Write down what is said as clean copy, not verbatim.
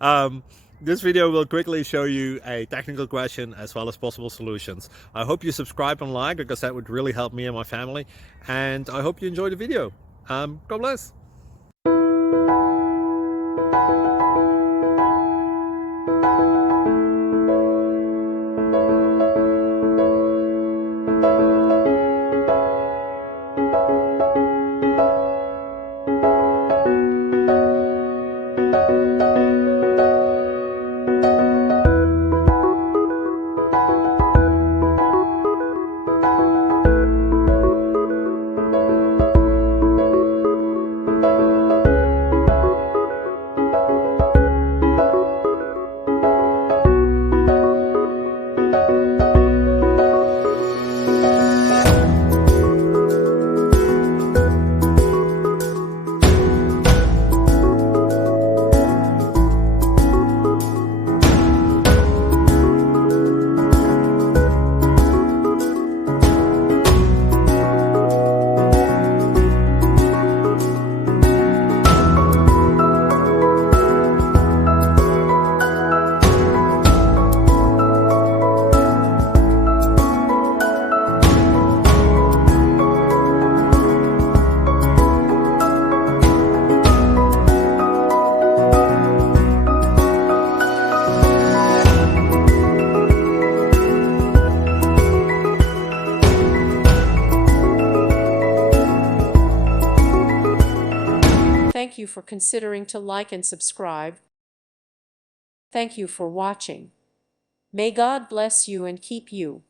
um, this video will quickly show you a technical question as well as possible solutions. I hope you subscribe and like, because that would really help me and my family. And I hope you enjoy the video. God bless. Thank you for considering to like and subscribe. Thank you for watching. May God bless you and keep you.